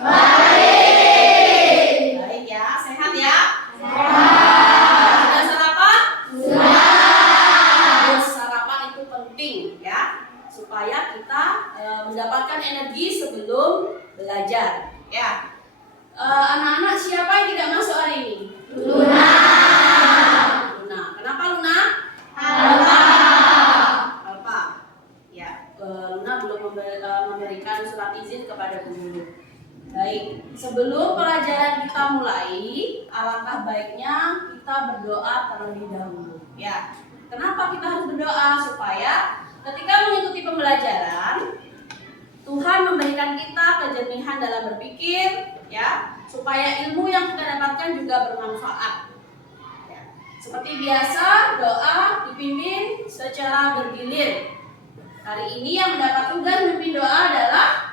Baik. Baik ya, sehat ya? Sehat. Sudah sarapan? Sudah. Sarapan itu penting ya, supaya kita mendapatkan energi sebelum belajar ya. Anak-anak siapa yang tidak masuk hari ini? Luna. Luna. Kenapa Luna? Alfa. Ya, Luna belum memberikan surat izin kepada guru. Baik, sebelum pelajaran kita mulai, alangkah baiknya kita berdoa terlebih dahulu. Ya, kenapa kita harus berdoa? Supaya ketika mengikuti pembelajaran, Tuhan memberikan kita kejernihan dalam berpikir, ya, supaya ilmu yang kita dapatkan juga bermanfaat. Ya. Seperti biasa, doa dipimpin secara bergilir. Hari ini yang mendapat tugas memimpin doa adalah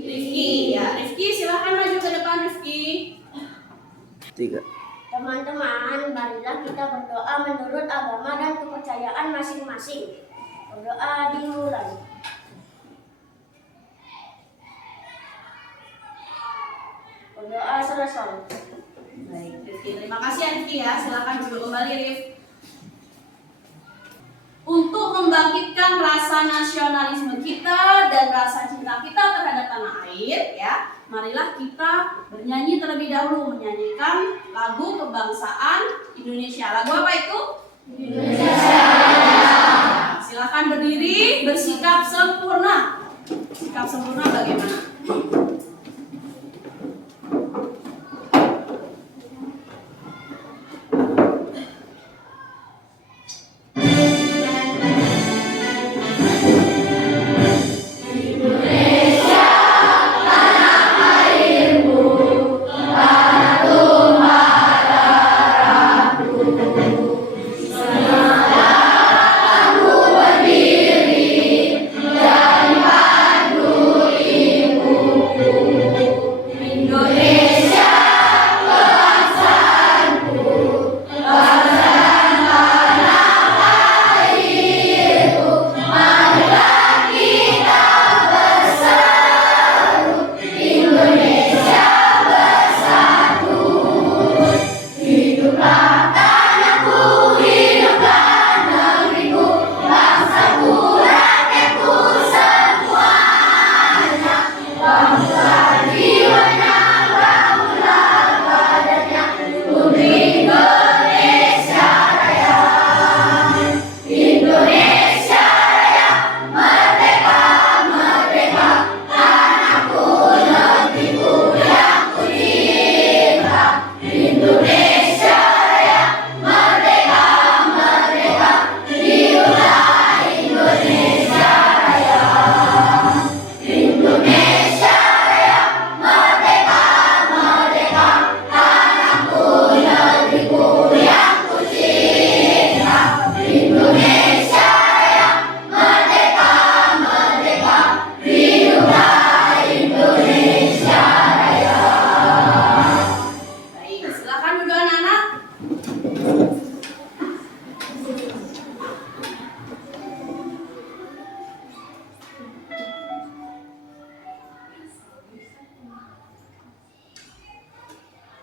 Rifki. Ya, Rifki silahkan maju ke depan Rifki. 3. Teman-teman, marilah kita berdoa menurut agama dan kepercayaan masing-masing. Berdoa dimulai. Berdoa selesai. Baik, Rifki. Terima kasih Rifki ya. Silakan duduk kembali Rif. Untuk membangkitkan rasa nasionalisme kita dan rasa cinta kita terhadap tanah air, ya, marilah kita bernyanyi terlebih dahulu, menyanyikan lagu kebangsaan Indonesia. Lagu apa itu? Indonesia. Silakan berdiri, bersikap sempurna. Sikap sempurna bagaimana?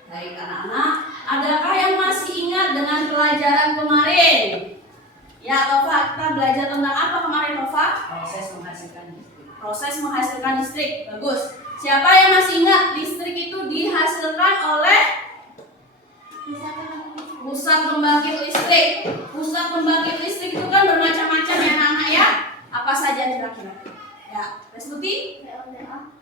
Baik anak-anak, adakah yang masih ingat dengan pelajaran kemarin? Ya Tova, kita belajar tentang apa kemarin Tova? Proses menghasilkan listrik. Proses menghasilkan listrik, bagus. Siapa yang masih ingat listrik itu dihasilkan oleh pusat pembangkit listrik? Pusat pembangkit listrik itu kan bermacam-macam ya anak-anak ya. Apa saja kira-kira? Ya, Restuti?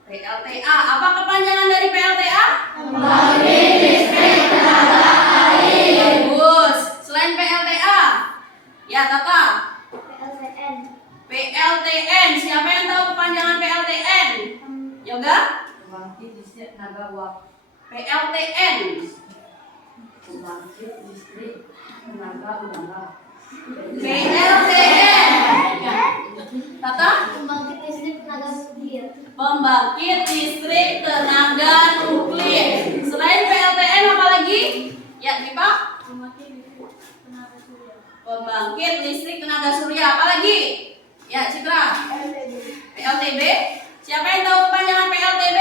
PLTA. Apa kepanjangan dari PLTA? Pembangkit listrik tenaga air. Bagus. Selain PLTA? Ya, Tata. PLTN. PLTN. Siapa yang tahu kepanjangan PLTN? Yoga? Pembangkit listrik tenaga uap. PLTN. Pembangkit listrik tenaga udara. PLTN. Tata? Pembangkit listrik tenaga nuklir. Pembangkit listrik tenaga nuklir. Selain PLTN apa lagi? Ya, Dipa? Pembangkit listrik tenaga surya. Pembangkit listrik tenaga surya. Apa lagi? Ya, Citra. PLTB. PLTB. Siapa yang tahu kepanjangan PLTB?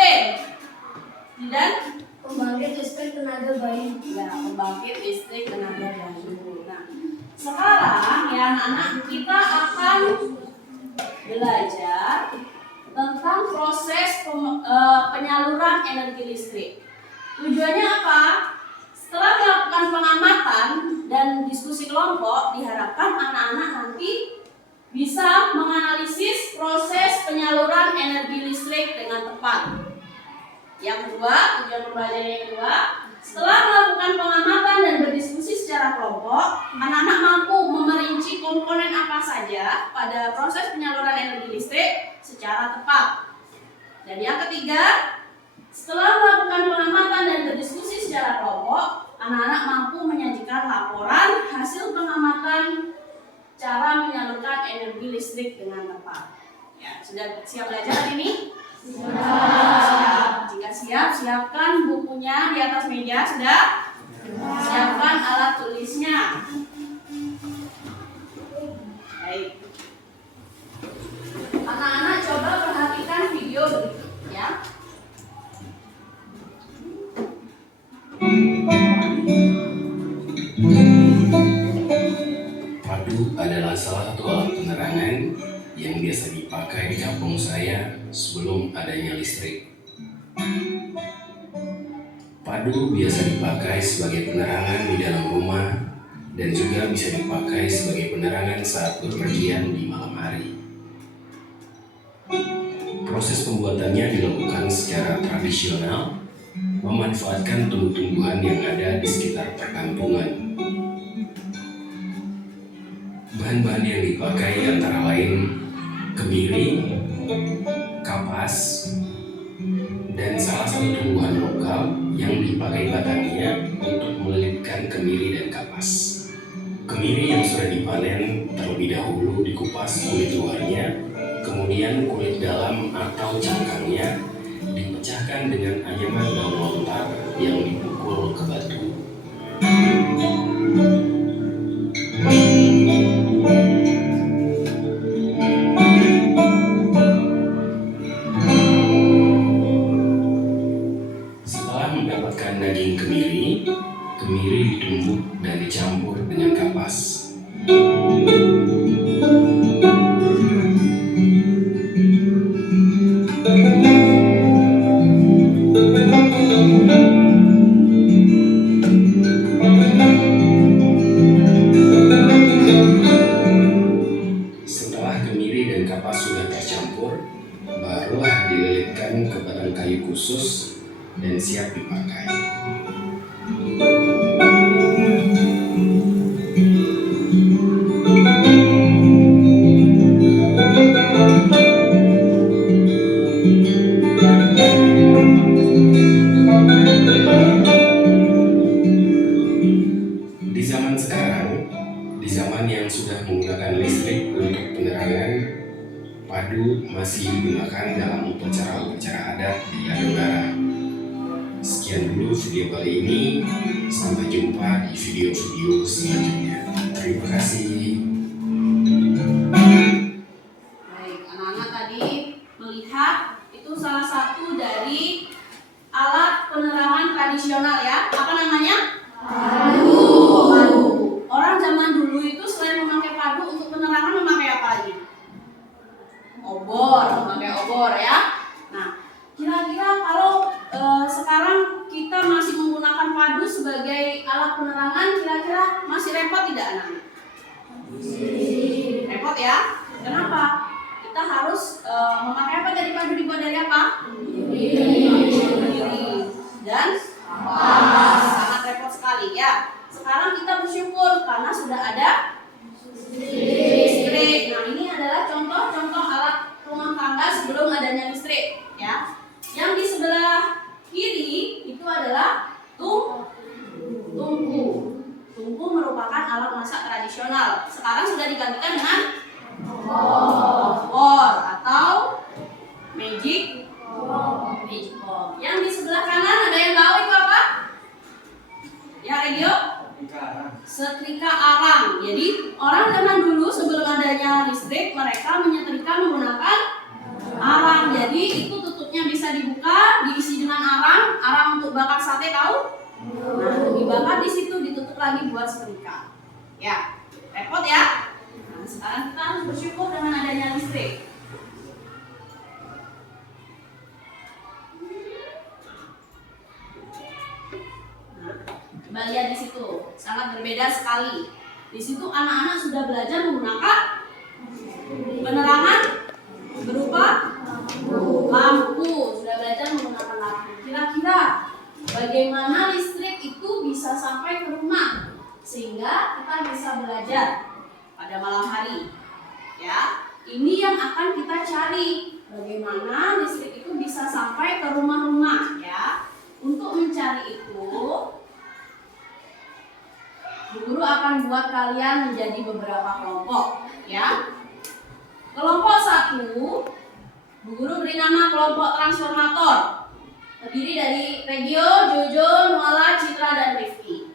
dan Pembangkit listrik tenaga bayu. ya, pembangkit listrik tenaga bayu. Nah, sekarang ya anak-anak, kita akan belajar tentang proses penyaluran energi listrik. Tujuannya apa? Setelah melakukan pengamatan dan diskusi kelompok, diharapkan anak-anak nanti bisa menganalisis proses penyaluran energi listrik dengan tepat. Yang kedua, tujuan pembelajaran yang kedua, setelah melakukan pengamatan dan berdiskusi secara kelompok, anak-anak mampu memerinci komponen apa saja pada proses penyaluran energi listrik secara tepat. Dan yang ketiga, setelah melakukan pengamatan dan berdiskusi secara kelompok, anak-anak mampu menyajikan laporan hasil pengamatan cara menyalurkan energi listrik dengan tepat. Ya, sudah siap belajar hari ini? Siap. Jika siap, siapkan bukunya di atas meja. Sudah? Siapkan alat tulisnya. Baik. Anak-anak coba perhatikan video berikut ya. Padu adalah salah satu alat penerangan yang biasa dipakai di kampung saya sebelum adanya listrik. Padu biasa dipakai sebagai penerangan di dalam rumah dan juga bisa dipakai sebagai penerangan saat bepergian di malam hari. Proses pembuatannya dilakukan secara tradisional, memanfaatkan tumbuh-tumbuhan yang ada di sekitar perkampungan. Bahan-bahan yang dipakai antara lain kemiri, kapas, dan salah satu tumbuhan lokal yang dipakai batangnya untuk melilitkan kemiri dan kapas. Kemiri yang sudah dipanen terlebih dahulu dikupas kulit luarnya, kemudian kulit dalam atau cangkangnya dipecahkan dengan anyaman daun lontar yang dipukul ke batu. Setelah mendapatkan daging kemiri, kemiri ditumbuk dan dicampur dengan kapas. Setelah kemiri dan kapas sudah tercampur, barulah dililitkan ke batang kayu khusus dan siap dipakai. Di zaman sekarang, di zaman yang sudah menggunakan listrik untuk penerangan, padu masih digunakan dalam upacara-upacara adat di Adonara. Sekian dulu video kali ini, sampai jumpa di video-video selanjutnya. Terima kasih. Baik, anak-anak tadi melihat itu salah satu dari alat penerangan tradisional ya. Apa namanya? Padu. Orang zaman dulu itu selain memakai padu untuk penerangan memakai apa lagi? Memakai obor ya. Nah, kira-kira kalau sekarang kita masih menggunakan padu sebagai alat penerangan, kira-kira masih repot tidak anak-anak? Repot ya. Kenapa? Kita harus memakai apa dari padu, dibuat dari apa? Kemiri dan kapas. Sangat repot sekali ya. Sekarang kita bersyukur karena sudah ada listrik. Nah, ini adalah contoh-contoh alat rumah tangga sebelum adanya listrik ya. Yang di sebelah kiri itu adalah tungku. Tungku merupakan alat masak tradisional. Sekarang sudah digantikan dengan kompor atau magic bomb. Yang di sebelah kanan ada yang tahu itu apa? Ya, Regio? Setrika arang. Jadi orang zaman dulu sebelum adanya listrik mereka menyetrika menggunakan arang. Jadi itu tutupnya bisa dibuka, diisi dengan arang bakar sate tahu? Nah, dibakar di situ, ditutup lagi buat setrika. Ya, repot ya. Nah, sekarang kita harus bersyukur dengan adanya listrik. Nah, coba lihat di situ, sangat berbeda sekali. Di situ anak-anak sudah belajar menggunakan penerangan berupa lampu, sudah belajar menggunakan lampu. Kira-kira bagaimana listrik itu bisa sampai ke rumah sehingga kita bisa belajar pada malam hari? Ya, ini yang akan kita cari. Bagaimana listrik itu bisa sampai ke rumah-rumah, ya? Untuk mencari itu, Bu Guru akan buat kalian menjadi beberapa kelompok, ya. Kelompok 1, Bu Guru beri nama kelompok transformator. Terdiri dari Regio, Jojo, Nuala, Citra, dan Rifki.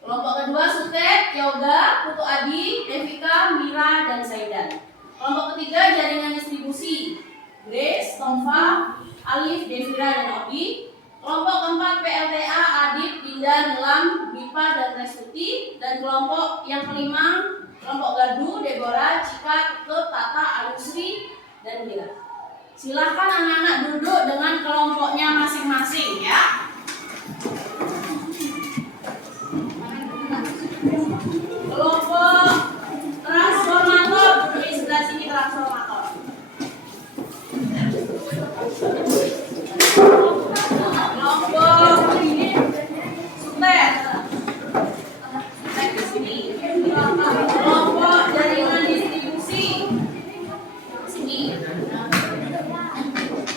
Kelompok kedua Sutet, Yoga, Putu Adi, Devika, Mira, dan Saidan. Kelompok ketiga jaringan distribusi Grace, Tomfa, Alif, Devira, dan Odi. Kelompok keempat PLTA, Adit, Dinda, Nilam, Bipa, dan Restuti. Dan kelompok yang kelima kelompok Gardu, Deborah, Cika, Ketut, Tata, Ayusri, dan Mira. Silahkan anak-anak duduk dengan kelompoknya masing-masing, ya. Kelompok transformator, duduk di sebelah sini transformator. Kelompok Sutet, Sutet di sini. Kelompok jaringan distribusi sini.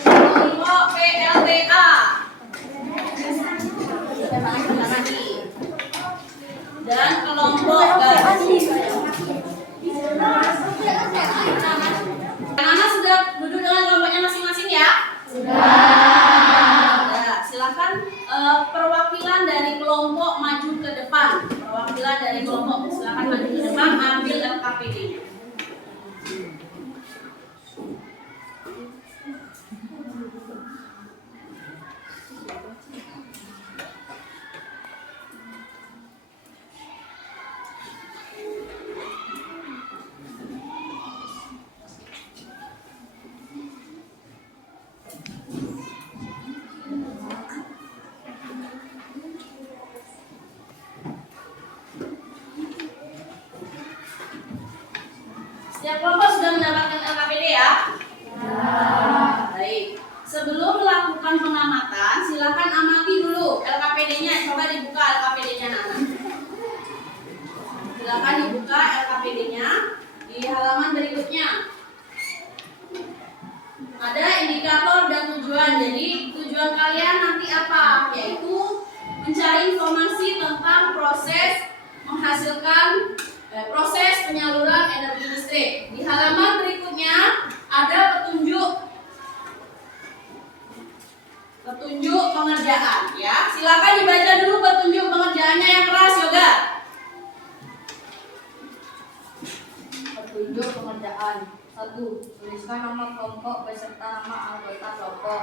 Kelompok PLTA. Dan kelompok Gardu. Anak-anak sudah duduk dengan kelompoknya masing-masing ya? Sudah. Silakan perwakilan dari kelompok maju ke depan. Perwakilan dari kelompok silakan maju ke depan, ambil LKPD-nya. Setiap kelompok sudah mendapatkan LKPD ya? Baik. Sebelum melakukan pengamatan, silakan amati dulu LKPD-nya. Coba dibuka LKPD-nya Nana. Silakan dibuka LKPD-nya di halaman berikutnya. Ada indikator dan tujuan. Jadi tujuan kalian nanti apa? Yaitu mencari informasi tentang proses menghasilkan proses penyaluran energi listrik. Di halaman berikutnya ada petunjuk pengerjaan ya. Silakan dibaca dulu petunjuk pengerjaannya yang keras Yoga. Petunjuk pengerjaan. 1. Tuliskan nama kelompok beserta nama anggota kelompok.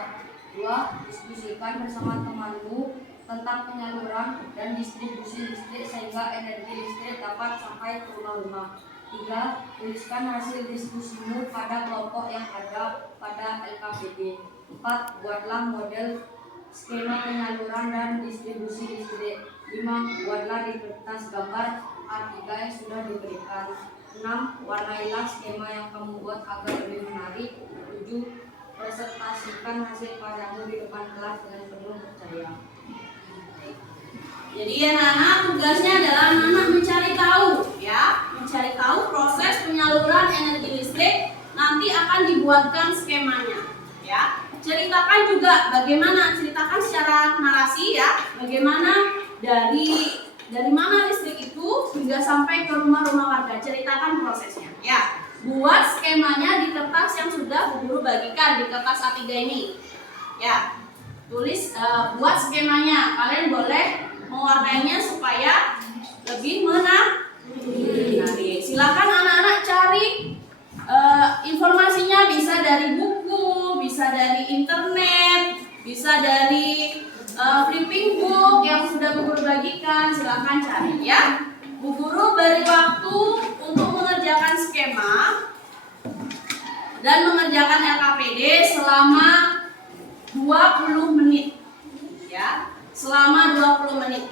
2. Diskusikan bersama temanmu tentang penyaluran dan distribusi listrik sehingga energi listrik dapat sampai ke rumah-rumah. 3. Tuliskan hasil diskusimu pada kelompok yang ada pada LKPD. 4. Buatlah model skema penyaluran dan distribusi listrik. 5. Buatlah di kertas gambar A3 yang sudah diberikan. 6. Warnailah skema yang kamu buat agar lebih menarik. 7. Presentasikan hasil karyamu di depan kelas dengan penuh percaya. Jadi anak-anak tugasnya adalah anak-anak mencari tahu ya, mencari tahu proses penyaluran energi listrik. Nanti akan dibuatkan skemanya ya. Ceritakan juga bagaimana, ceritakan secara narasi ya, bagaimana dari mana listrik itu hingga sampai ke rumah-rumah warga. Ceritakan prosesnya ya. Buat skemanya di kertas yang sudah Bu Guru bagikan di kertas A3 ini ya. Tulis buat skemanya. Kalian boleh mewarnainya supaya lebih menarik. Silakan anak-anak cari informasinya, bisa dari buku, bisa dari internet, bisa dari flipping book yang sudah Bu Guru bagikan silahkan cari ya. Bu Guru beri waktu untuk mengerjakan skema dan mengerjakan LKPD selama 20 menit ya, selama 20 menit.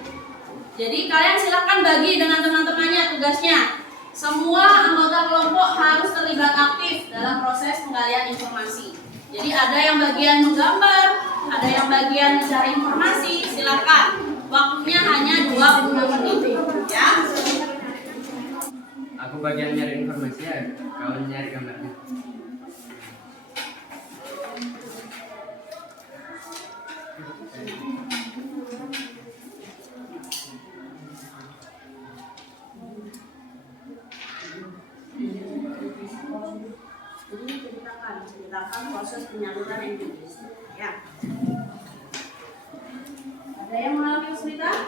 Jadi kalian silahkan bagi dengan teman-temannya tugasnya. Semua anggota kelompok harus terlibat aktif dalam proses penggalian informasi. Jadi ada yang bagian menggambar, ada yang bagian mencari informasi, silakan. Waktunya hanya 20 menit ya. Aku bagian nyari informasi ya, kau nyari gambarnya. Jadi ceritakan proses penyaluran MDG ya. Ada yang mengalami kesulitan?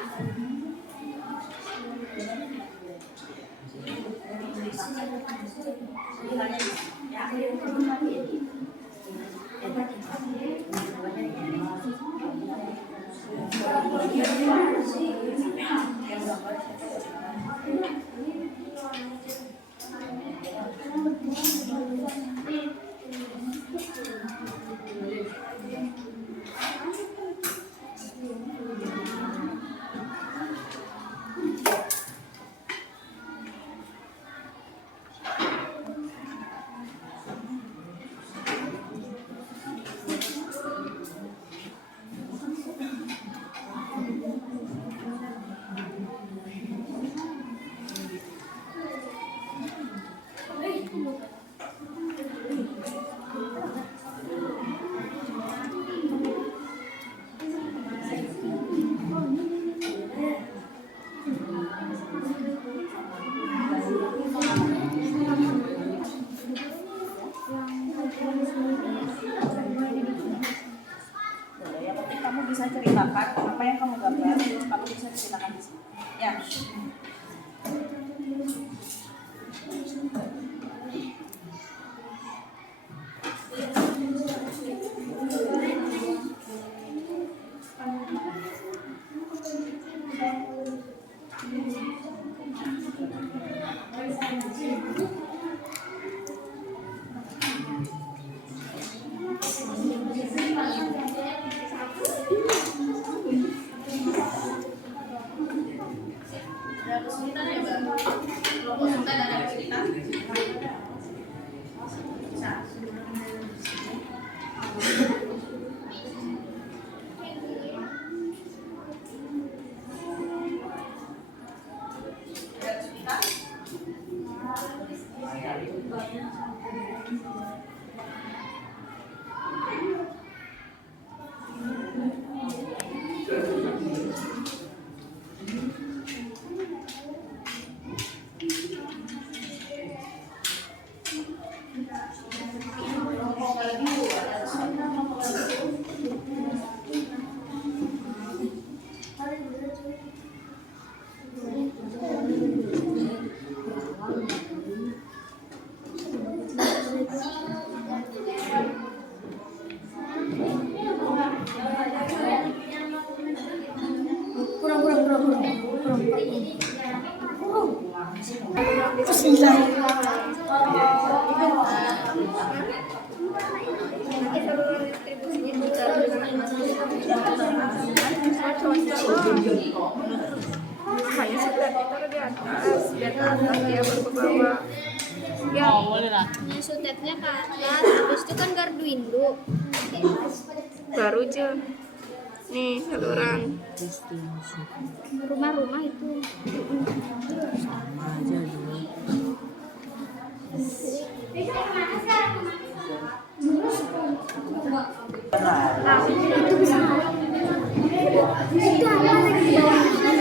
Kamu bisa ceritakan apa yang kamu gambar, kamu bisa ceritakan di sini. Ya. Ada kesulitan ya, Mbak? Kelompok Sultan ada kesulitan? Bisa. Ada kesulitan? Sutetnya ke atas, habis itu kan Garduindo baru aja nih saluran rumah-rumah itu sama aja dulu. itu bisa itu apa lagi di bawah nanti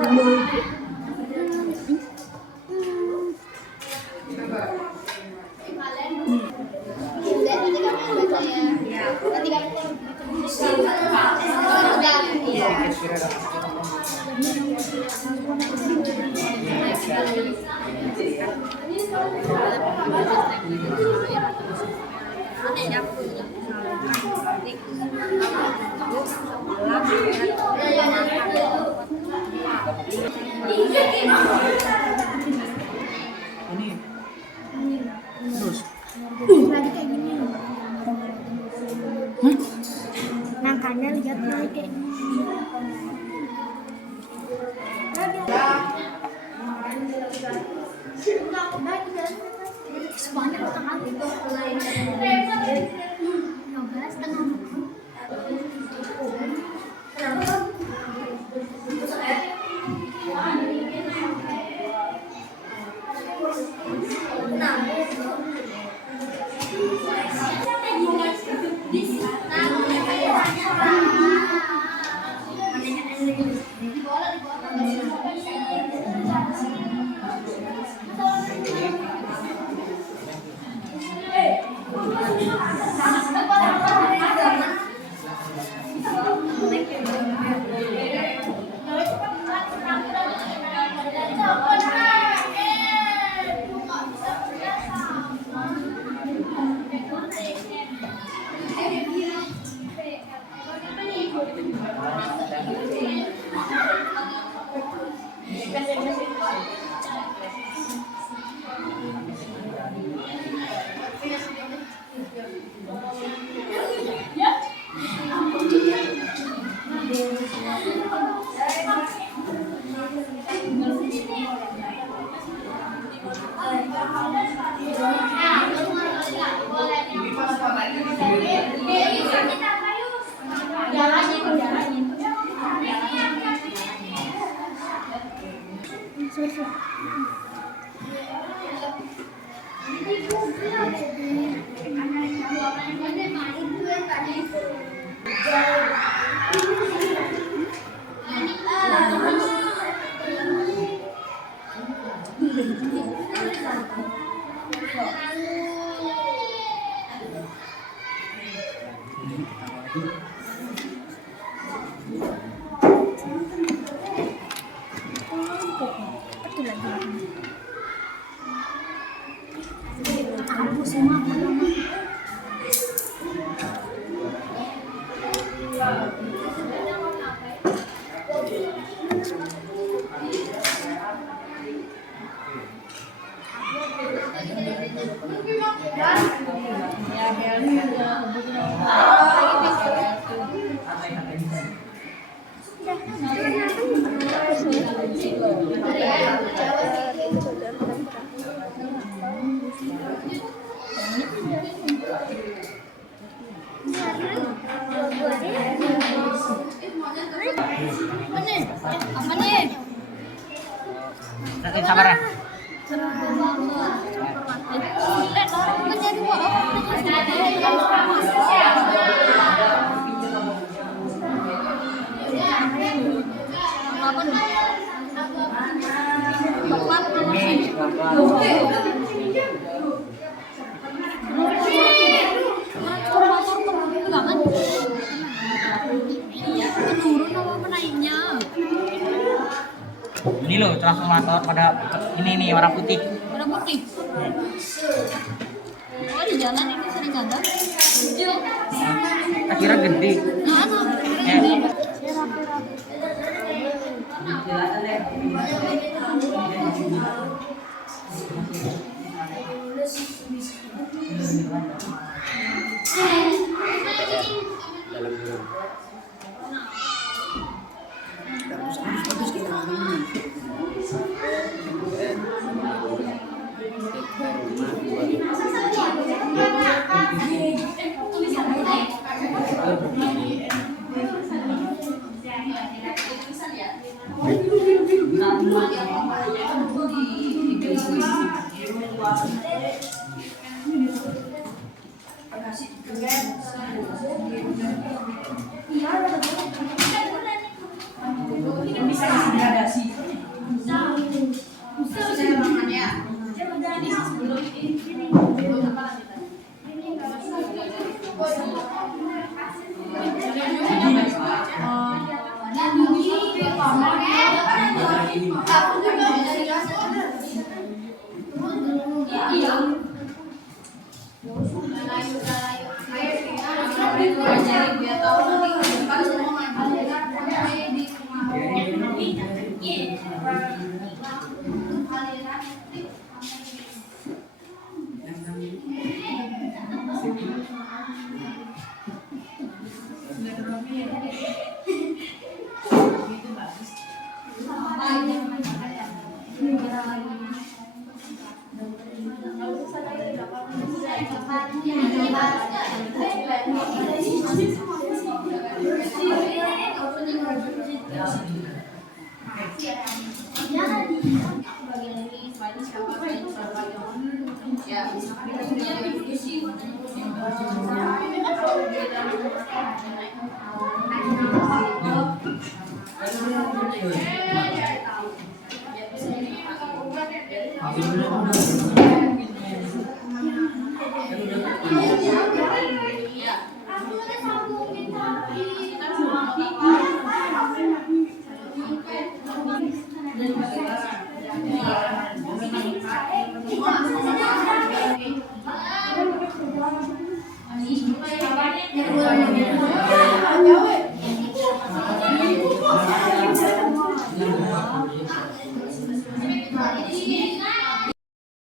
kamu Lagi kayak gini. Nangkanya lihat lagi kayak gini. Sebanyak setengah itu. 15 setengah. Apa nih? Sabar ya. Ini loh transformator pada ini nih warna putih. Warna putih. Oh di jalan ini sering ada. Akhirnya gede.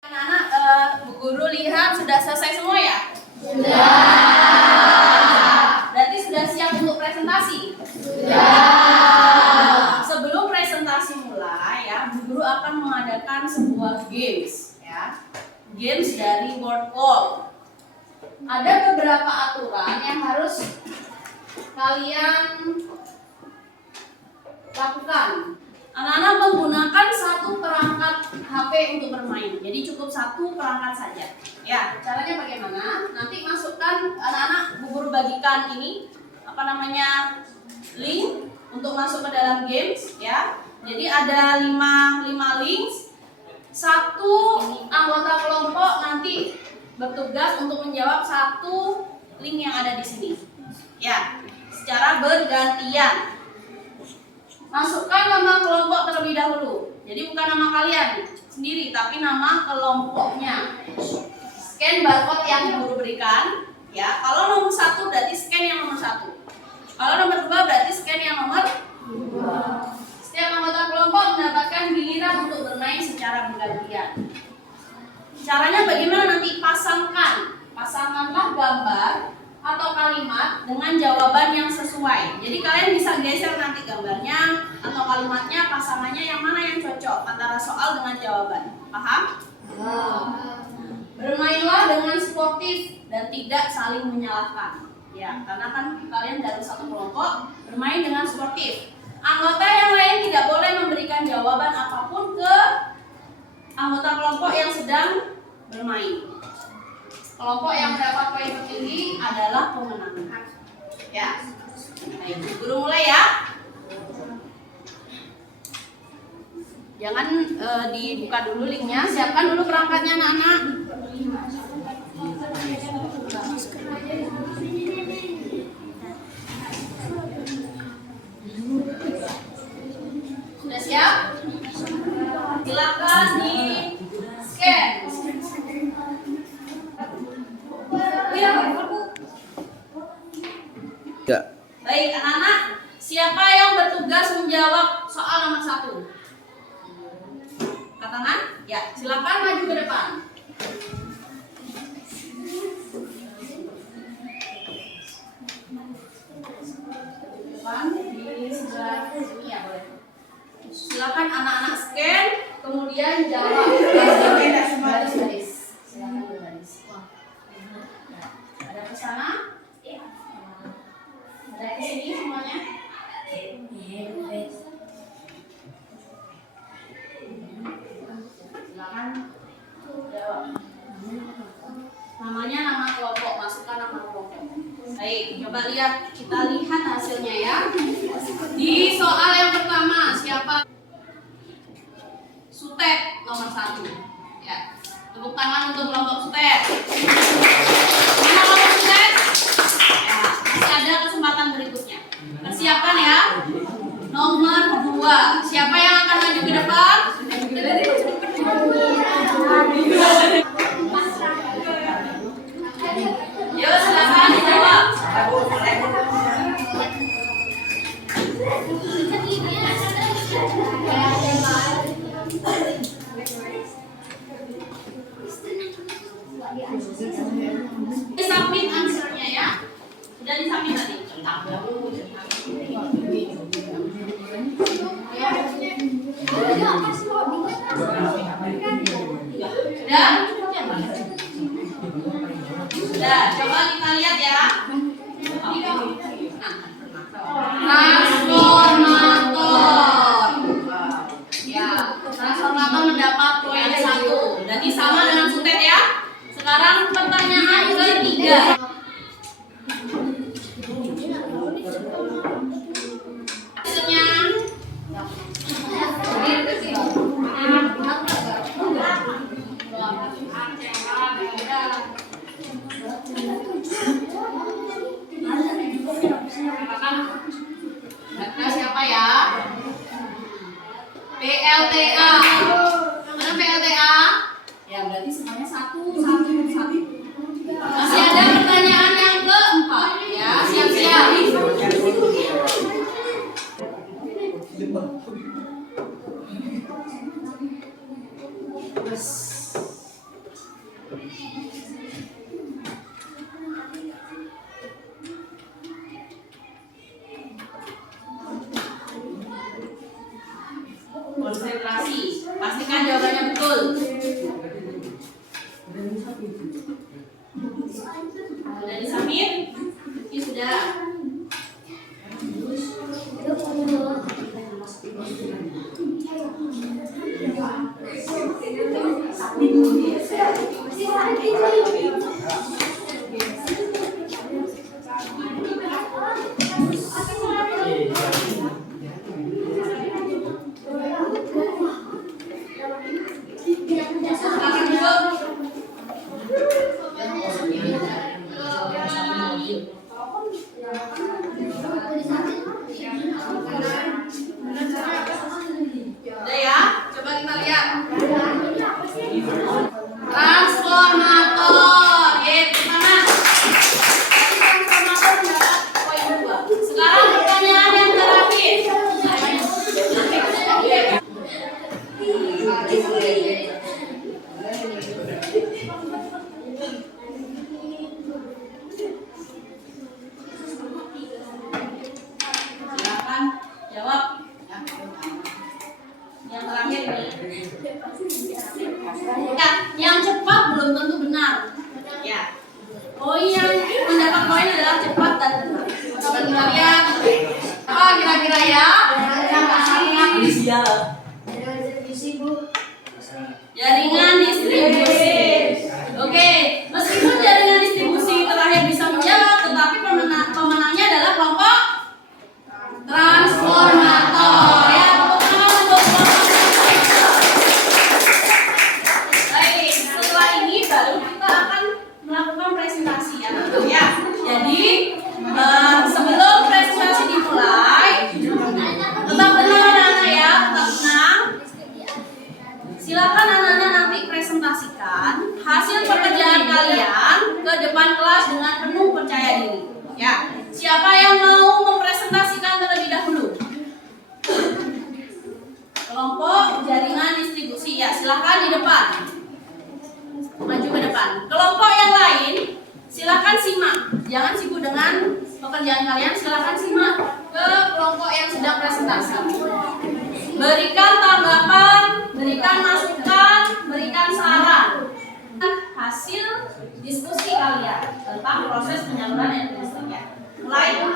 Anak-anak, Bu Guru lihat sudah selesai semua ya? Berarti sudah siap untuk presentasi? Sebelum presentasi mulai ya, Bu Guru akan mengadakan sebuah games ya. Games dari word call. Ada beberapa aturan yang harus kalian lakukan. Anak-anak menggunakan satu perangkat HP untuk bermain. Jadi cukup satu perangkat saja. Ya, caranya bagaimana? Nanti masukkan anak-anak, Bu Guru bagikan ini link untuk masuk ke dalam games ya. Jadi ada 5 links. Satu anggota kelompok nanti bertugas untuk menjawab satu link yang ada di sini. Ya, secara bergantian. Masukkan nama kelompok terlebih dahulu. Jadi bukan nama kalian sendiri, tapi nama kelompoknya. Scan barcode yang Guru berikan. Ya, kalau nomor 1 berarti scan yang nomor 1. Kalau nomor 2 berarti scan yang nomor 2. Setiap anggota kelompok mendapatkan giliran untuk bermain secara bergantian. Caranya bagaimana nanti? Pasangkanlah gambar atau kalimat dengan jawaban yang sesuai. Jadi kalian bisa geser nanti gambarnya atau kalimatnya, pasangannya yang mana yang cocok antara soal dengan jawaban. Paham? Bermainlah dengan sportif dan tidak saling menyalahkan. Ya, karena kan kalian dari satu kelompok, bermain dengan sportif. Anggota yang lain tidak boleh memberikan jawaban apapun ke anggota kelompok yang sedang bermain. Kelompok yang mendapat poin tertinggi adalah pemenang. Ya, baik, Guru mulai ya. Jangan dibuka dulu linknya, siapkan dulu perangkatnya anak-anak. Sudah siap? Silakan di scan. Ya. Baik anak-anak, siapa yang bertugas menjawab soal nomor 1? Angkat tangan? Ya, silakan maju ke depan. Depan di sebelah sini ya, boleh. Silakan anak-anak scan, kemudian jawab. Baris-baris. Silakan berbaris. Ada ke sana? Ada ke sini semuanya? Silakan jawab. Namanya nama kelompok, masukkan nama kelompok. Baik, coba kita lihat hasilnya ya. Di soal yang pertama, siapa? Sutet nomor 1. Ya, tepuk tangan untuk kelompok Sutet. Mana kelompok Sutet? Ya, masih ada kesempatan berikutnya. Persiapkan ya. Nomor 2, siapa yang akan maju ke depan? PLTA. Mana PLTA? Ya berarti semuanya satu. Masih ada pertanyaan yang keempat. Ya, siap-siap. Konsentrasi, pastikan jawabannya betul. Sudah disubmit? Ini sudah. Silakan dulu. Udah ya, coba kita lihat. Transformator. Gimana? Transformator mendapat poin 2. Sekarang pertanyaan yang terakhir. Silakan jawab. Yang terakhir ini. Ya, yang cepat belum tentu benar. Ya. Poin yang mendapat poin adalah cepat dan benar. Coba kita lihat. Apa kira-kira ya? Jaringan distribusi. Oke, meskipun jaringan distribusi terakhir bisa menjawab, tetapi pemenangnya adalah kelompok transformator. Ya, tepuk tangan untuk kelompok transformator. Baik, setelah ini baru kita akan melakukan presentasi ya, tentu ya. Jadi sebelum presentasi dimulai, tetap tenang anak-anak ya, tetap tenang. Silakan anak-anak nanti presentasikan hasil pekerjaan kalian ke depan kelas dengan penuh percaya diri. Ya, siapa yang mau mempresentasikan terlebih dahulu? Kelompok jaringan distribusi ya, silakan di depan. Maju ke depan. Kelompok yang lain, silakan simak. Jangan sibuk dengan pekerjaan kalian, silakan simak ke kelompok yang sedang presentasi. Berikan tanggapan, berikan masukan, berikan saran hasil diskusi kalian tentang proses penyaluran energi listrik ya. Mulai.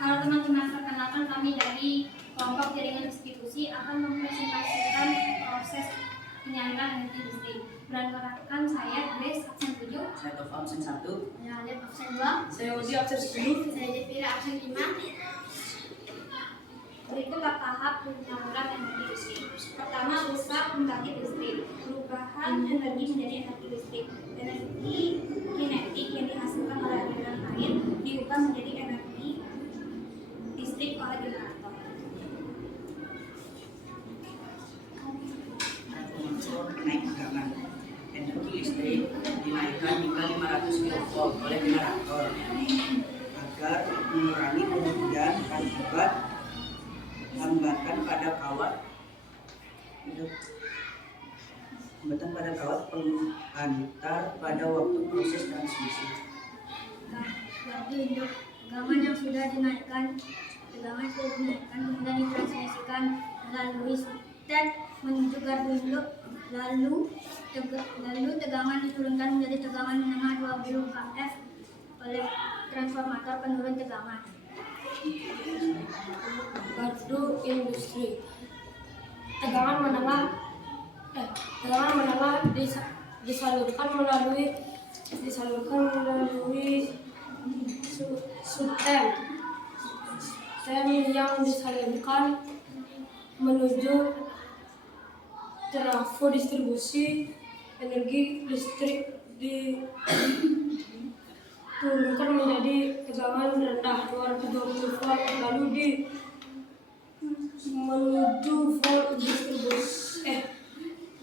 Halo teman-teman, perkenalkan kami dari kelompok jaringan distribusi akan mempresentasikan proses penyaluran energi listrik. Perkenalkan saya Grace absen 7, Saya Tova absen 1. saya Alif absen 2, Saya Udi absen 10. saya Jepira absen 5. Berikutlah tahap penyaluran energi listrik. Pertama, rusak pembangkit listrik. Perubahan energi menjadi energi listrik. Energi kinetik yang dihasilkan oleh aliran air diubah menjadi energi listrik oleh generator. Naik tegangan energi listrik dinaikkan hingga 500 kV oleh generator agar mengurangi kemudian akibat hambatan pada kawat penghantar pada waktu proses transmisi. Jadi untuk tegangan yang sudah dinaikkan kemudian ditransmisikan melalui step menuju gardu induk, lalu tegangan diturunkan menjadi tegangan menengah 20 kF oleh transformator penurun tegangan. Gardu industri. Tegangan menengah disalurkan melalui subtem yang disalurkan menuju trafo distribusi energi listrik diturunkan menjadi tegangan rendah 220 volt lalu menuju volt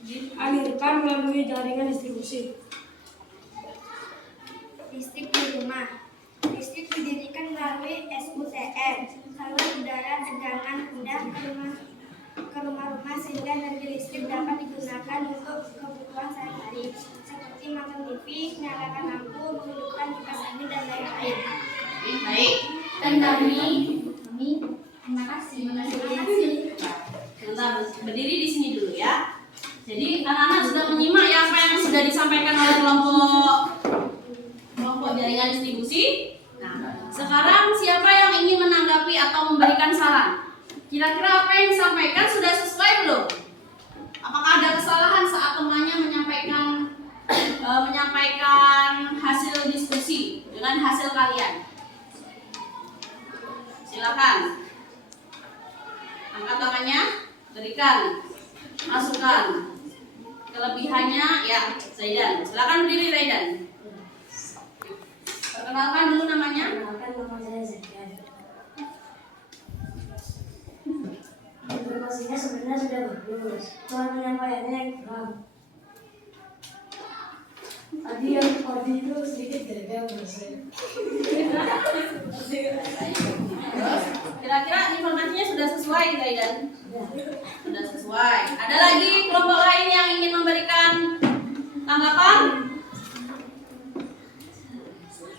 dialirkan melalui jaringan distribusi. Listrik di rumah. Listrik didirikan melalui SUTR, saluran udara tegangan rendah ke rumah-rumah sehingga energi listrik dapat digunakan untuk kebutuhan sehari-hari seperti nonton TV, menyalakan lampu, menghidupkan kipas angin dan lain-lain. Baik. Dan kami terima kasih. Bentar, berdiri di sini dulu ya. Jadi anak-anak sudah menyimak ya apa yang sudah disampaikan oleh kelompok jaringan distribusi. Nah, sekarang siapa yang ingin menanggapi atau memberikan saran? Kira-kira apa yang disampaikan sudah sesuai belum? Apakah ada kesalahan saat temannya menyampaikan hasil diskusi dengan hasil kalian? Silakan. Angkat tangannya, berikan masukan. Kelebihannya ya, Zaidan. Silakan berdiri Zaidan. Perkenalkan dulu namanya. Perkenalkan, nama saya Zaidan. Informasinya sebenarnya sudah bagus, cuma penyampaiannya yang kurang. Tadi itu sedikit gagal menurut saya. Kira-kira informasinya sudah sesuai Zaidan? Sudah sesuai. Ada lagi kelompok lain yang ingin memberikan tanggapan?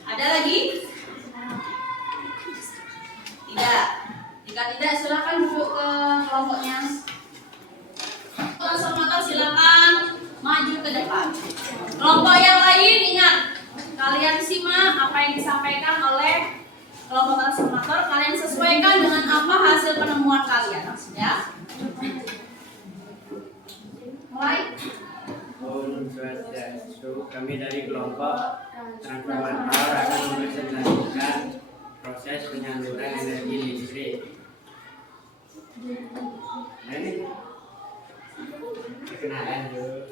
Ada lagi? Tidak. Jika tidak, silakan duduk ke kelompoknya. Transformator silakan maju ke depan. Kelompok yang lain ingat, kalian simak apa yang disampaikan oleh kelompok transformator. Kalian sesuaikan dengan apa hasil penemuan kalian, ya. Mulai. Om Swastiastu, kami dari kelompok transformator akan mempresentasikan proses penyaluran energi listrik. Ini perkenalan dulu.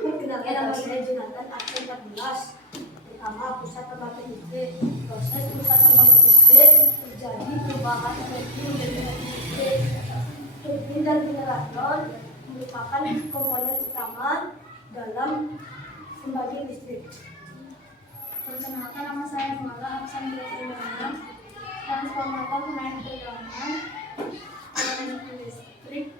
Perkenalkan, nama saya Jonathan, absen 14. Pertama, pusat pembangkit listrik. Proses pusat pembangkit listrik terjadi perubahan energi menjadi energi listrik. Turbin dan generator merupakan komponen utama dalam pembangkit listrik. Perkenalkan, nama saya Mala, absen 26. Transformator menaik tegangan energi listrik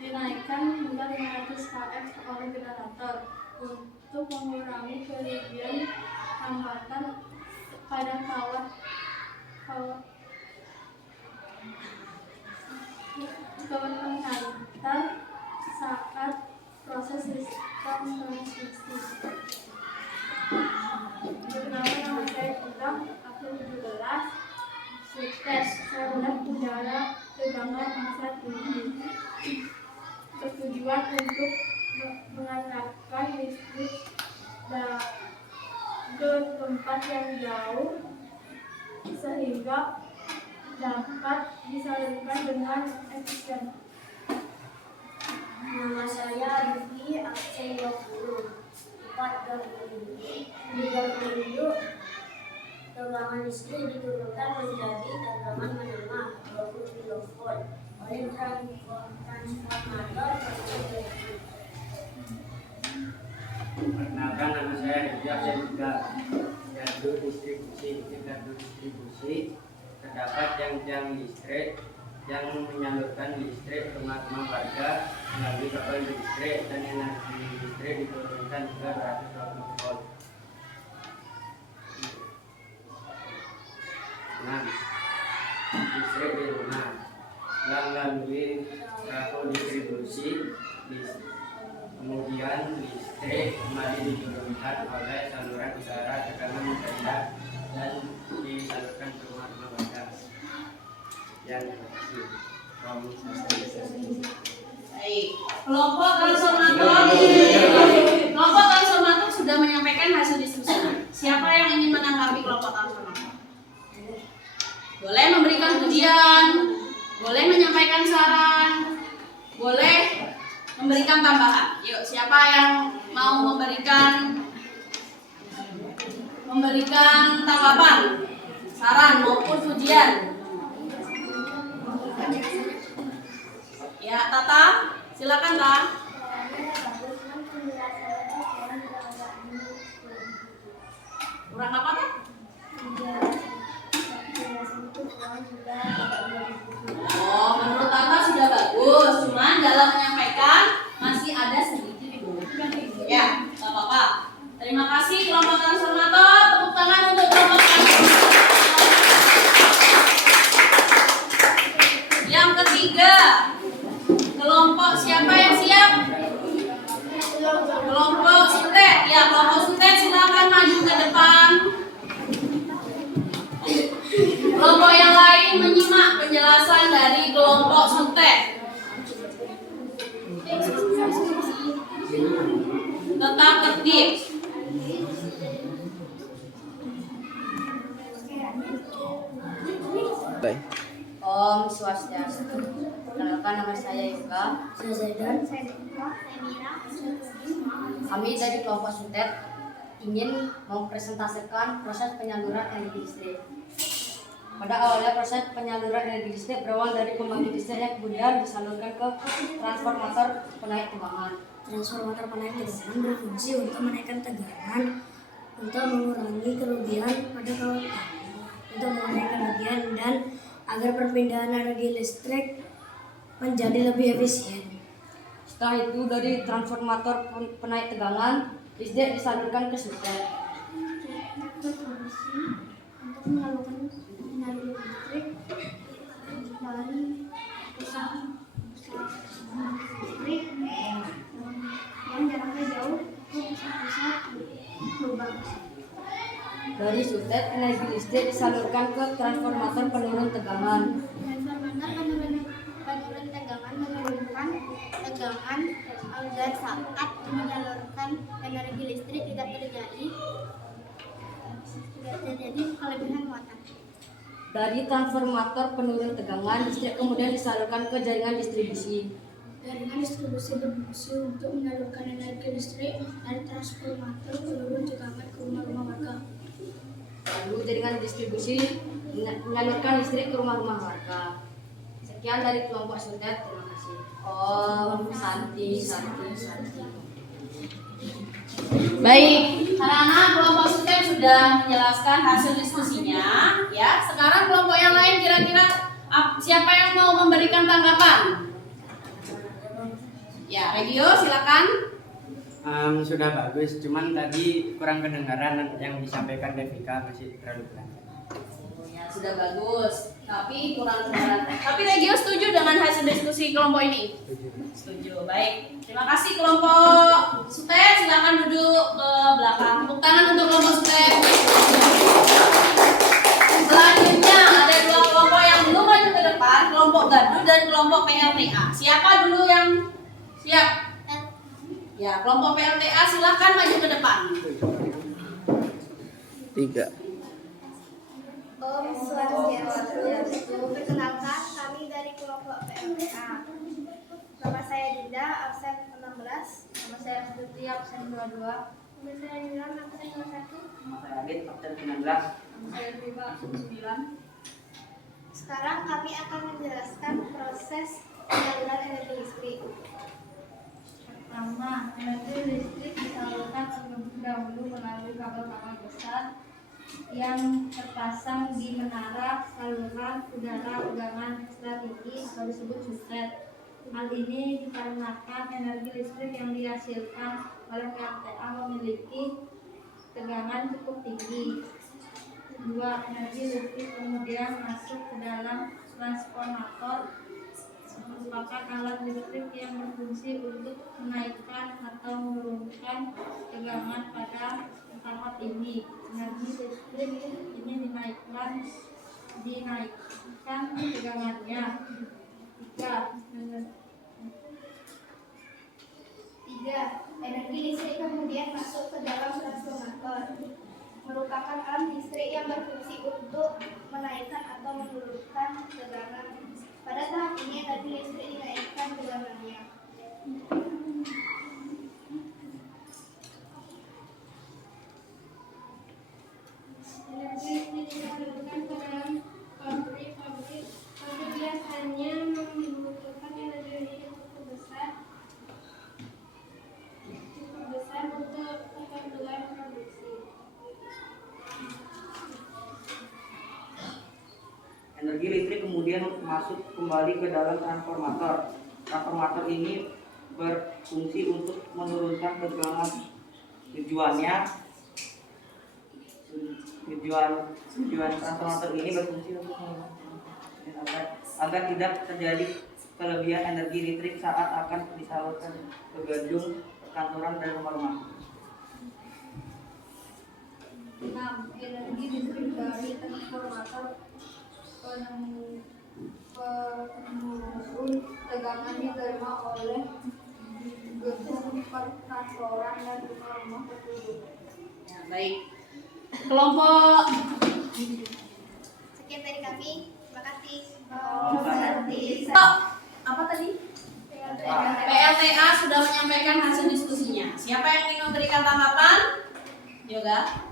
dinaikkan hingga 500 kF oleh generator untuk mengurangi kerugian hambatan pada kawat penghantar saat proses sistem transmisi. Perkenalkan, nama saya Gita, aku 17. Tes saluran udara tegangan yang tinggi bertujuan untuk mengantarkan listrik ke tempat yang jauh sehingga dapat disalurkan dengan efisien. Nama saya Aditi, absen 20. 4 tegangan listrik diturunkan menjadi tegangan menengah 20 kV oleh transformator tersebut. Perkenalkan, nama saya Reza, absen 3. Gardu distribusi. Di gardu distribusi terdapat tiang-tiang listrik yang menyalurkan listrik ke rumah-rumah warga melalui kabel listrik dan energi listrik diturunkan hingga 220 volt. 6. Listrik di rumah melalui trafo distribusi, kemudian listrik kembali diturunkan oleh saluran udara tegangan rendah dan disalurkan ke rumah-rumah warga. Yang terima kasih. Baik. Kelompok transformator sudah menyampaikan hasil diskusi. Siapa yang ingin menanggapi kelompok transformator? Boleh memberikan pujian, boleh menyampaikan saran, boleh memberikan tambahan. Yuk, siapa yang mau memberikan memberikan tanggapan, saran maupun pujian. Ya, Tata, silakan Kak. Kurang apa Kak? Oh, menurut Tata sudah bagus, cuman dalam menyampaikan masih ada sedikit ibu. Ya, nggak apa-apa. Terima kasih kelompok transformator. Tepuk tangan untuk kelompok transformator. Yang ketiga, kelompok siapa yang siap? Kelompok Sutet. Ya, kelompok Sutet silakan maju ke depan. Kelompok yang lain menyimak penjelasan dari kelompok Sutet. Tetap tertib. Baik. Om Swastiastu. Perkenalkan, nama saya Yoga. Saya Zaidan. Kami dari kelompok Sutet ingin mempresentasikan proses penyaluran energi listrik. Pada awalnya proses penyaluran energi listrik berawal dari pembangkit listrik yang kemudian disalurkan ke transformator penaik tegangan. Transformator penaik tegangan berfungsi untuk menaikkan tegangan untuk mengurangi kerugian pada dan agar perpindahan energi listrik menjadi lebih efisien. Setelah itu dari transformator penaik tegangan listrik disalurkan ke Sutet. Berfungsi untuk menyalurkan energi listrik dari pusat listrik yang jaraknya jauh ke pusat-pusat lubang. Dari Sutet energi listrik disalurkan ke transformator penurun tegangan. Transformator penurun tegangan menurunkan tegangan agar saat menyalurkan energi listrik tidak terjadi kelebihan muatan. Dari transformator penurun tegangan listrik kemudian disalurkan ke jaringan distribusi. Jaringan distribusi berfungsi untuk menyalurkan energi listrik dari transformator penurun tegangan ke rumah-rumah warga. Lalu jaringan distribusi menyalurkan listrik ke rumah-rumah warga. Sekian dari kelompok Sutet, terima kasih. Om Santi Santi Santi. Baik, karena kelompok Sutet sudah menjelaskan hasil diskusinya, ya. Sekarang kelompok yang lain kira-kira siapa yang mau memberikan tanggapan? Ya, Regio silakan. Sudah bagus, cuman tadi kurang kedengaran yang disampaikan Devika, masih terlalu pelan. Ya, sudah bagus, tapi kurang kedengaran. Tapi Regio setuju dengan hasil diskusi kelompok ini? Setuju. Baik. Terima kasih kelompok Sutet, silakan duduk ke belakang. Tepuk tangan untuk kelompok Sutet. Selanjutnya ada dua kelompok yang belum maju ke depan, kelompok Gardu dan kelompok PLTA. Siapa dulu yang siap? Ya, kelompok PLTA silakan maju ke depan. 3. Om Swastiastu. Perkenalkan, kami dari kelompok PLTA. Nama saya Dinda, absen 16. Nama saya Astuti, absen 22. Nama saya Nilam, absen 21. Nama saya Adit, absen 19. Nama saya Viva, absen 9. Sekarang kami akan menjelaskan proses penyaluran energi listrik. Pertama, energi listrik disalurkan terlebih dahulu melalui kabel-kabel besar yang terpasang di menara saluran udara tegangan ekstra tinggi atau disebut Sutet. Hal ini dikarenakan energi listrik yang dihasilkan oleh PLTA memiliki tegangan cukup tinggi. 2. Energi listrik kemudian masuk ke dalam transformator, merupakan alat listrik yang berfungsi untuk menaikkan atau menurunkan tegangan pada tahap ini. Energi listrik ini dinaikkan tegangannya. 3. Energi listrik kemudian masuk ke dalam transformator, merupakan alat listrik yang berfungsi untuk menaikkan atau menurunkan tegangan. Pada tahap ini energi listrik dinaikkan tegangannya. Energi listrik kemudian masuk kembali ke dalam transformator. Transformator ini berfungsi untuk menurunkan tegangan. Tujuan transformator ini berfungsi untuk agar tidak terjadi kelebihan energi listrik saat akan disalurkan ke gedung perkantoran dan rumah-rumah. 6. Energi listrik dari transformator penurun tegangan diterima oleh gedung perkantoran dan rumah-rumah penduduk. Ya, baik. Kelompok Sekian dari kami. Terima kasih. apa tadi? PLTA sudah menyampaikan hasil diskusinya. Siapa yang ingin memberikan tanggapan? Yoga.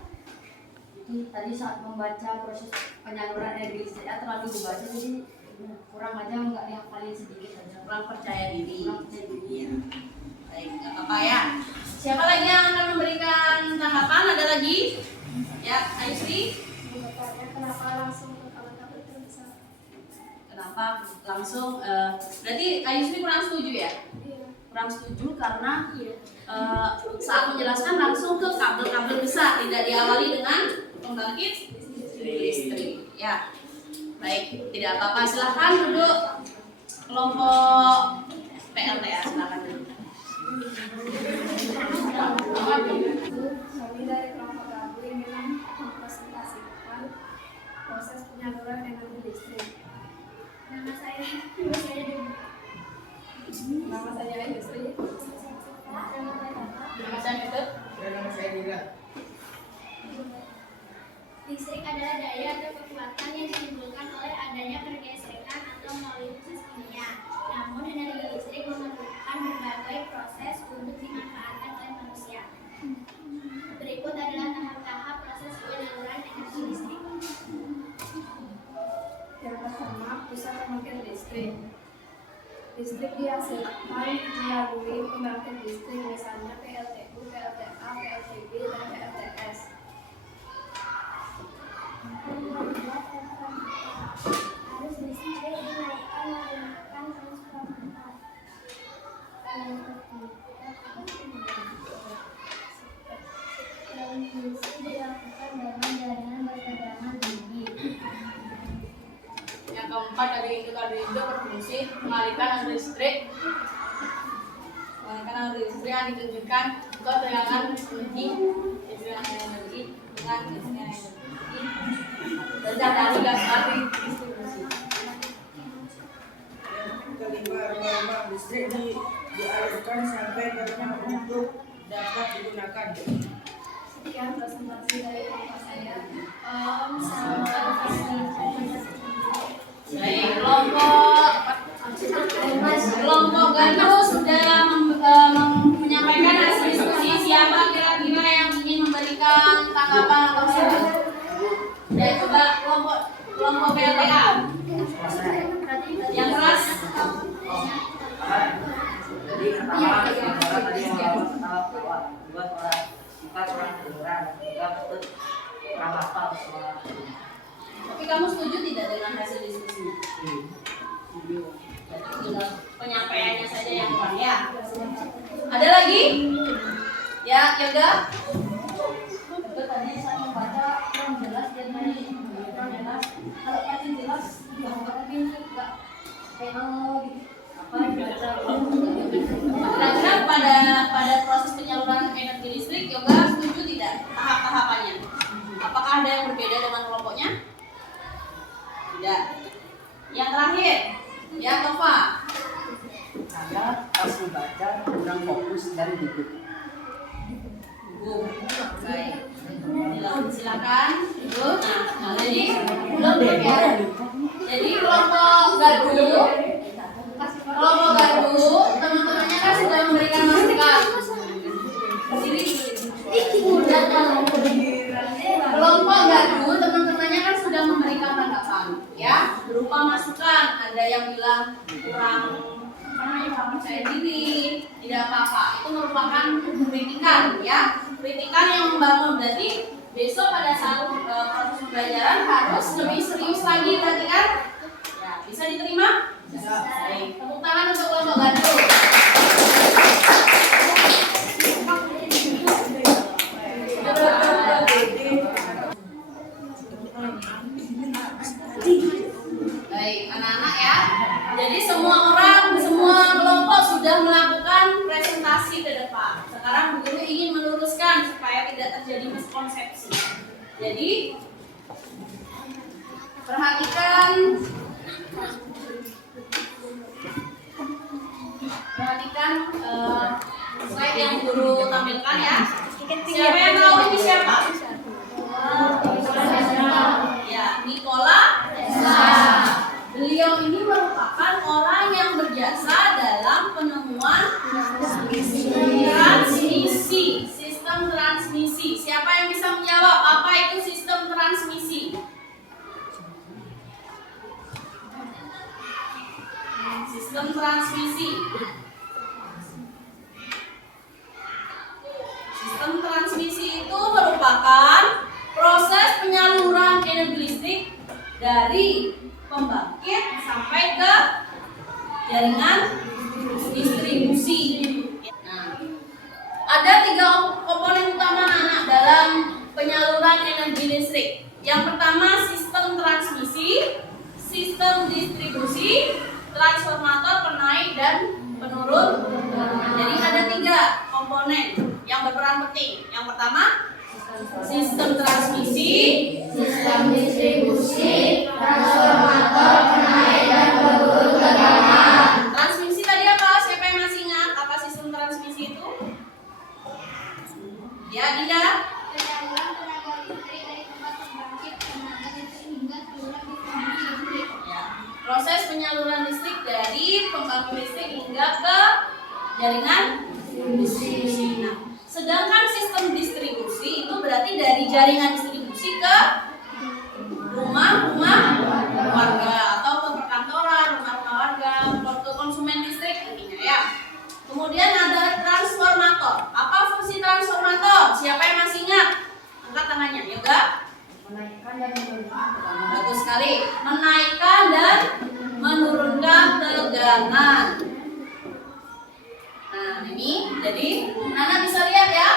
Jadi tadi saat membaca proses penyaluran energi listriknya terlalu dibaca, jadi kurang aja nggak dihafalin sedikit aja. Kurang percaya diri. Ya. Baik, nggak apa-apa ya. Siapa lagi yang akan memberikan tanggapan? Ada lagi? Ya, Ayusri. Kenapa langsung ke kabel-kabel terbesar? Kenapa langsung? Berarti Ayusri kurang setuju ya? Iya. Kurang setuju karena saat menjelaskan langsung ke kabel-kabel besar, tidak diawali dengan pembangkit listrik. Ya, baik, tidak apa-apa. Silahkan duduk kelompok PLTA, silahkan duduk. Kami dari kelompok Gabu ingin mempresentasikan proses penyaluran energi listrik. Nama saya Nama saya Ayusri. Nama saya Yusuf. Listrik adalah daya atau kekuatan yang ditimbulkan oleh adanya pergeseran atau molekul kimia. Namun energi listrik memerlukan berbagai proses untuk dimanfaatkan oleh manusia. Berikut adalah tahap-tahap proses penyaluran energi listrik. Yang pertama, pusat pembangkit listrik. Listrik dihasilkan melalui pembangkit listrik, misalnya PLTU, PLTA, PLTB, dan PLTS. Arus listrik dinaikkan menggunakan transformator. Transmisi dilakukan dengan jaringan bertegangan tinggi. Yang keempat, ada indikator berfungsi mengalirkan arus listrik. Mengalirkan arus listrik yang ditunjukkan ke tegangan energi, dengan energi rendah dari gambar distribusi. Kelima, ruang listrik dialirkan sampai terang untuk dapat digunakan. Sekian presentasi dari kelompok saya. Baik, kelompok Garuda sudah menyampaikan hasil diskusi. Siapa kira-kira yang ingin memberikan tanggapan atau saran? Dan coba kelompok PLTA yang keras. Jadi pertama tadi yang pertama dua suara kita kurang kedengeran, tiga kurang hafal suara. Tapi kamu setuju tidak dengan hasil diskusinya? Berarti tinggal penyampaiannya saja yang kurang ya. Ada lagi? Ya, Yoga. Itu tadi saya membaca kurang jelas, jadi kurang jelas. Kalau tadi jelas, tapi ini enggak kayak apa Kira-kira pada proses penyaluran energi listrik, Yoga setuju tidak tahap-tahapannya? Apakah ada yang berbeda dengan kelompoknya? Tidak. Yang terakhir, ya Tova. Saya pas membaca kurang fokus dan duduk. Baik. Silakan. Duduk. Nah, jadi belum ya. Jadi kelompok Gardu, teman-temannya kan sudah memberikan masukan. Sini. Kelompok Gardu, teman-temannya kan sudah memberikan tanggapan, ya, berupa masukan. Ada yang bilang kurang percaya diri, tidak apa-apa. Itu merupakan kritikan, ya, kritikan yang membangun. Berarti besok pada saat proses pembelajaran harus lebih serius lagi, berarti kan Bisa diterima? Bisa. Baik. Tepuk tangan untuk kelompok gandum. Baik, anak-anak ya. Jadi semua kelompok sudah melakukan presentasi ke depan. Sekarang Bu Guru ingin meluruskan supaya tidak terjadi miskonsepsi. Jadi perhatikan slide yang Guru tampilkan ya. Siapa yang tahu ini siapa? Ya, Nikola Tesla. Beliau ini merupakan orang yang berjasa dalam penemuan sistem transmisi. Siapa yang bisa menjawab apa itu sistem transmisi? Sistem transmisi. Sistem transmisi itu merupakan proses penyaluran energi listrik dari pembangkit sampai ke jaringan distribusi. Nah, ada 3 komponen utama anak dalam penyaluran energi listrik. Yang pertama sistem transmisi, sistem distribusi, transformator penaik dan penurun. Jadi ada 3 komponen yang berperan penting. Yang pertama sistem transmisi, Sistem distribusi, transformator penaik dan penurun tegangan. transmisi tadi apa? Siapa yang masih ingat apa sistem transmisi itu? Ya, Dinda. Penyaluran tenaga listrik dari tempat pembangkit tenaga listrik hingga saluran distribusi listrik. Ya, proses penyaluran listrik dari pembangkit listrik hingga ke jaringan distribusi. Nah, sedangkan sistem distribusi itu berarti dari jaringan distribusi ke rumah-rumah warga atau ke perkantoran, rumah-rumah warga, ke konsumen listrik intinya ya. Kemudian ada transformator. Apa fungsi transformator? Siapa yang masih ingat? Angkat tangannya, Yoga. Menaikkan dan menurunkan tegangan. Bagus sekali. Menaikkan dan menurunkan tegangan. Nah, ini jadi Nana bisa lihat ya.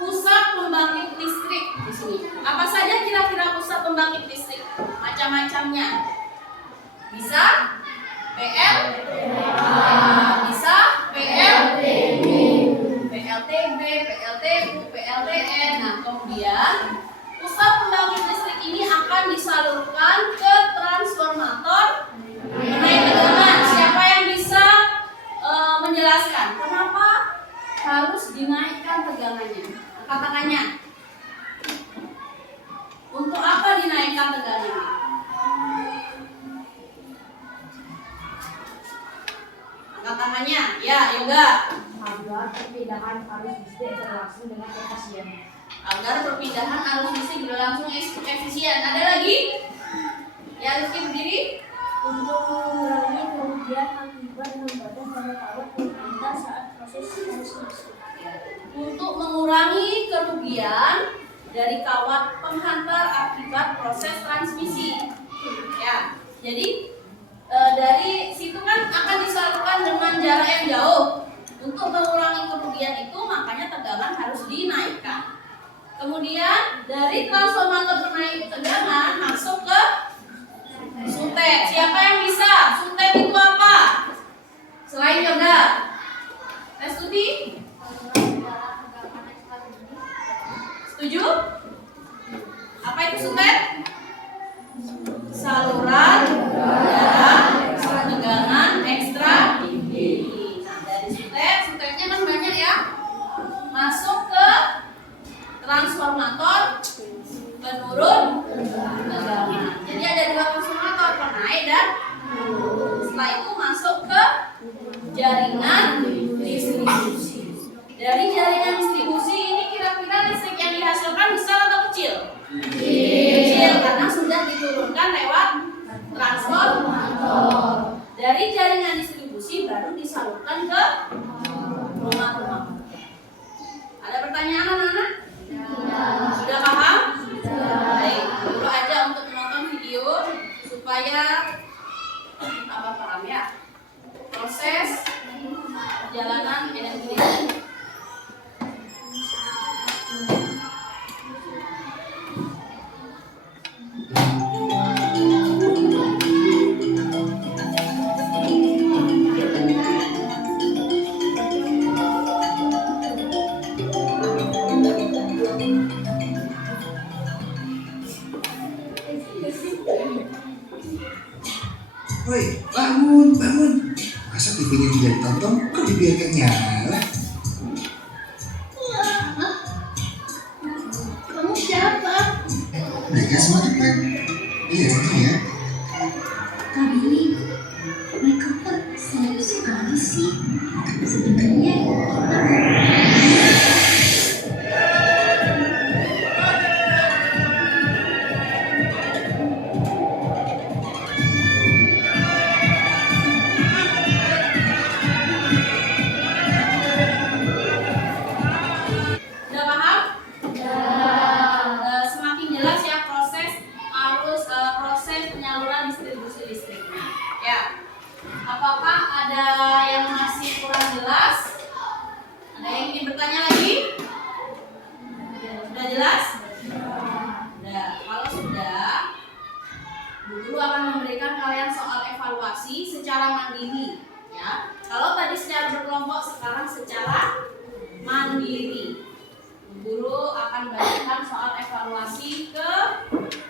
Pusat pembangkit listrik di sini. Apa saja kira-kira pusat pembangkit listrik? Macam-macamnya. Bisa PL, bisa PLTB, PLTU, PLTN. Nah, kemudian pusat pembangkit listrik ini akan disalurkan ke transformator penaik tegangan. Siapa yang bisa menjelaskan kenapa harus dinaikkan tegangannya? Angkat tangannya. Untuk apa dinaikkan tegangannya? Angkat tangannya. Ya, Yoga. Agar perpindahan arus listrik berlangsung dengan efisien. Agar perpindahan arus listrik berlangsung efisien. Ada lagi? Ya, Rizky berdiri. Untuk mengurangi kerugian akibat hambatan pada kawat berpindah saat proses transmisi. Untuk mengurangi kerugian dari kawat penghantar akibat proses transmisi. Ya, jadi dari situ kan akan disalurkan dengan jarak yang jauh. Untuk mengurangi kerugian itu makanya tegangan harus dinaikkan. Kemudian dari transformator penaik tegangan masuk ke sutet. Siapa yang bisa? Sutet itu apa? Selain Yoga. Restuti? Setuju? Apa itu sutet? Saluran jarak tegangan ekstra tinggi. Nah, dari sutetnya kan banyak ya. Masuk ke transformator penurun tegangan. Jadi ada 2 transformator, penaik dan penurun. Setelah itu masuk ke jaringan distribusi. Dari jaringan distribusi ini kira-kira listrik yang dihasilkan besar atau kecil? Kecil, karena sudah diturunkan lewat transformator. Dari jaringan distribusi baru disalurkan ke rumah-rumah. Ada pertanyaan anak-anak? Sudah paham? Baik, dulu aja untuk menonton video supaya Woi, bangun, bangun. Masa TV-nya tidak ditonton, kok dibiarkan nyala? Kamu siapa? Mereka semua teman. Iya, ini ya. Tapi mereka kok serius sekali sih? Sebenarnya Udah paham? Semakin jelas ya proses penyaluran distribusi listriknya. Ya. Apakah ada yang masih kurang jelas? Ada yang ingin bertanya lagi? Sudah jelas? Sudah. Kalau sudah, Bu Guru akan memberikan kalian soal evaluasi secara mandiri. Ya. Kalau tadi secara berkelompok, sekarang secara mandiri. Guru akan bagikan soal evaluasi ke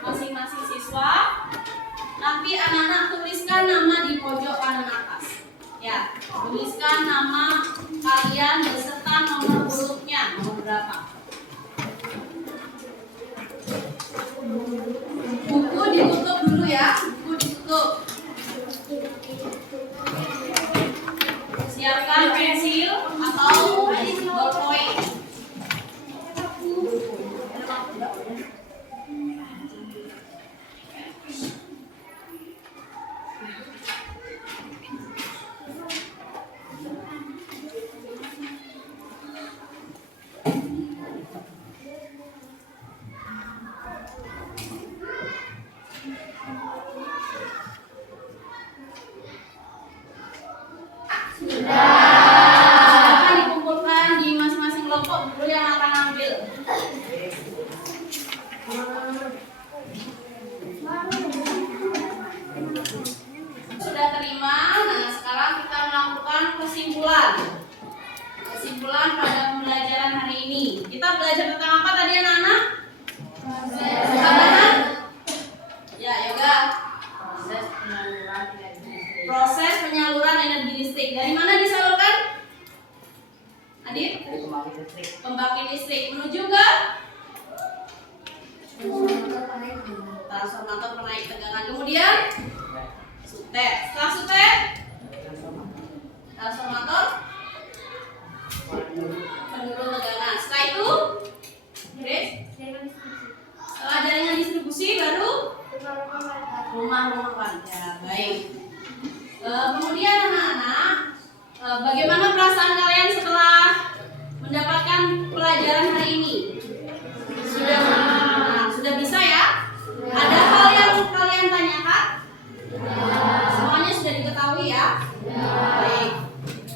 masing-masing siswa. Nanti anak-anak tuliskan nama di pojok kanan atas. Ya, tuliskan nama kalian beserta nomor urutnya, nomor berapa. Buku ditutup dulu ya, buku ditutup. Siapkan pensil atau ballpoint. Silakan dikumpulkan di masing-masing kelompok. Guru yang akan ambil. Sudah terima. Nah, sekarang kita melakukan kesimpulan. Kesimpulan pada pembelajaran hari ini. Kita belajar tentang apa tadi anak-anak? Kesabaran? Ya, yoga. Proses penyaluran energi listrik. Dari mana disalurkan? Adit? Pembangkit listrik. Menuju ke? Transformator penaik tegangan. Kemudian? Sutet. Setelah sutet? Transformator penurun tegangan. Setelah itu? Grace? Setelah jaringan distribusi baru? Rumah-rumah warga. Baik. Kemudian anak-anak, bagaimana perasaan kalian setelah mendapatkan pelajaran hari ini? Sudah bisa ya? Ada hal yang kalian tanyakan? Semuanya sudah diketahui ya? Baik.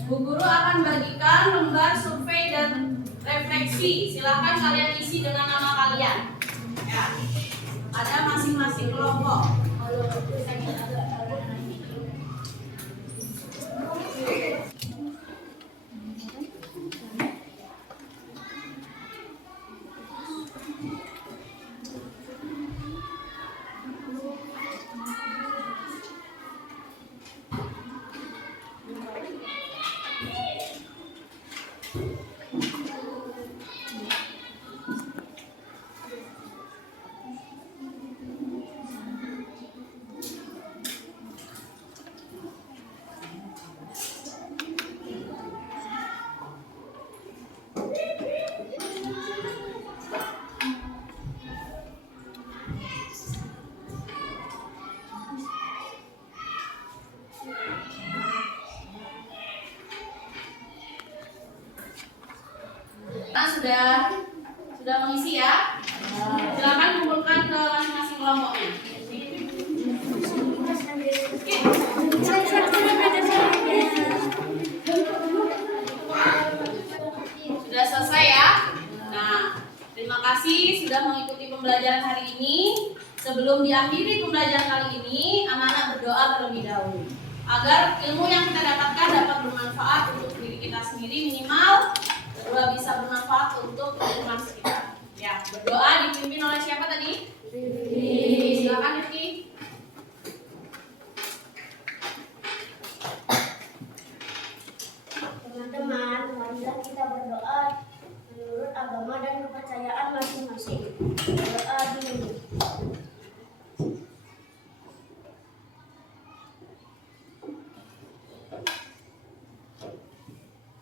Bu Guru akan bagikan lembar survei dan refleksi. Silakan kalian isi dengan nama kalian. Ya. Ada masing-masing kelompok. Nah, sudah mengisi ya. Silakan kumpulkan ke masing-masing kelompoknya. Sudah selesai ya. Nah, terima kasih sudah mengikuti pembelajaran hari ini. Sebelum diakhiri pembelajaran kali ini, anak-anak berdoa terlebih dahulu agar ilmu yang kita dapatkan dapat bermanfaat untuk diri kita sendiri minimal, kedua bisa bermanfaat untuk lingkungan sekitar. Ya, berdoa dipimpin oleh siapa tadi? Silakan Rifki. berdoa menurut agama dan kepercayaan masing-masing. Berdoa dulu.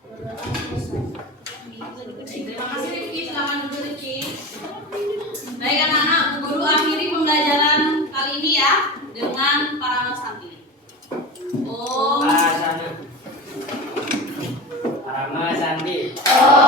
Berdoa selesai. Terima kasih Rifki, silakan duduk Rifki. Baik anak-anak, Bu Guru akhiri pembelajaran kali ini ya dengan Parama Santi. Asana. Parama Santi. Om